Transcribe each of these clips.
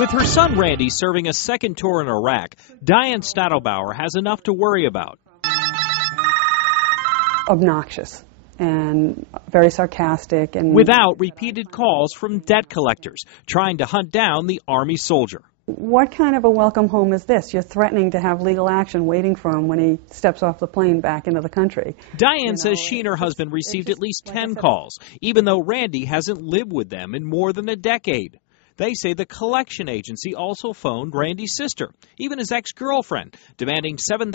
With her son Randy serving a second tour in Iraq, Diane Stadelbauer has enough to worry about. Obnoxious and very sarcastic. And without repeated calls from debt collectors trying to hunt down the Army soldier. What kind of a welcome home is this? You're threatening to have legal action waiting for him when he steps off the plane back into the country. Diane says she and her husband received at least 10 calls, even though Randy hasn't lived with them in more than a decade. They say the collection agency also phoned Randy's sister, even his ex-girlfriend, demanding $7,000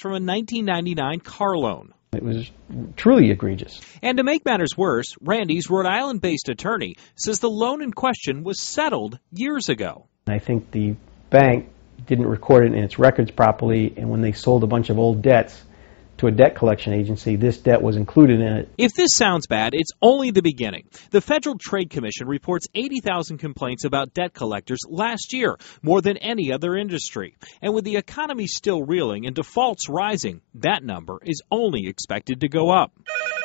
from a 1999 car loan. It was truly egregious. And to make matters worse, Randy's Rhode Island-based attorney says the loan in question was settled years ago. I think the bank didn't record it in its records properly, and when they sold a bunch of old debts to a debt collection agency, this debt was included in it. If this sounds bad, it's only the beginning. The Federal Trade Commission reports 80,000 complaints about debt collectors last year, more than any other industry. And with the economy still reeling and defaults rising, that number is only expected to go up.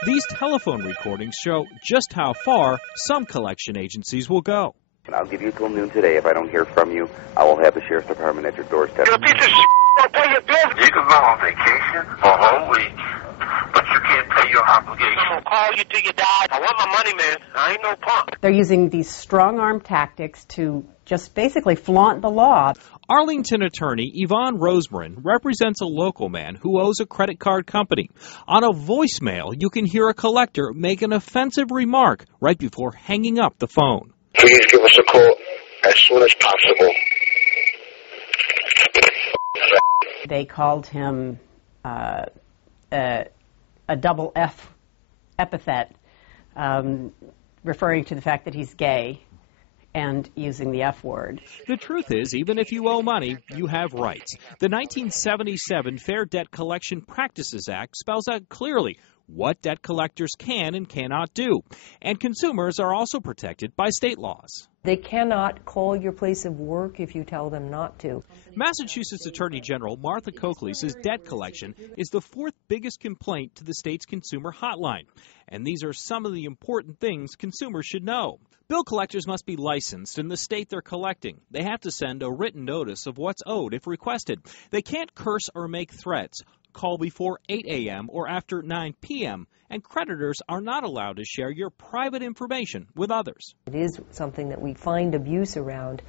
These telephone recordings show just how far some collection agencies will go. I'll give you till noon today. If I don't hear from you, I will have the sheriff's department at your doorstep. You're a piece of shit. Don't pay your bills. You can go on vacation for a whole week, but you can't pay your obligation. I'm going to call you till you die. I want my money, man. I ain't no punk. They're using these strong-arm tactics to just basically flaunt the law. Arlington attorney Yvonne Rosemarin represents a local man who owes a credit card company. On a voicemail, you can hear a collector make an offensive remark right before hanging up the phone. Please give us a call as soon as possible. They called him a double F epithet, referring to the fact that he's gay and using the F word. The truth is, even if you owe money, you have rights. The 1977 Fair Debt Collection Practices Act spells out clearly what debt collectors can and cannot do. And consumers are also protected by state laws. They cannot call your place of work if you tell them not to. Massachusetts Attorney General Martha Coakley says debt collection is the fourth biggest complaint to the state's consumer hotline. And these are some of the important things consumers should know. Bill collectors must be licensed in the state they're collecting. They have to send a written notice of what's owed if requested. They can't curse or make threats. Call before 8 a.m. or after 9 p.m., and creditors are not allowed to share your private information with others. It is something that we find abuse around,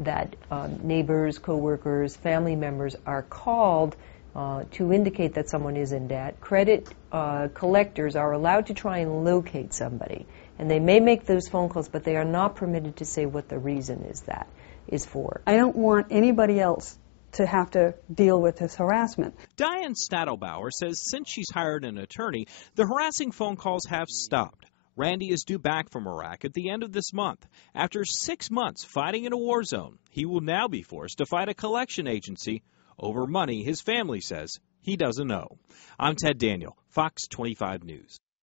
that neighbors, coworkers, family members are called to indicate that someone is in debt. Credit collectors are allowed to try and locate somebody, and they may make those phone calls, but they are not permitted to say what the reason is for. I don't want anybody else to have to deal with this harassment. Diane Stadelbauer says since she's hired an attorney, the harassing phone calls have stopped. Randy is due back from Iraq at the end of this month. After 6 months fighting in a war zone, he will now be forced to fight a collection agency over money his family says he doesn't owe. I'm Ted Daniel, Fox 25 News.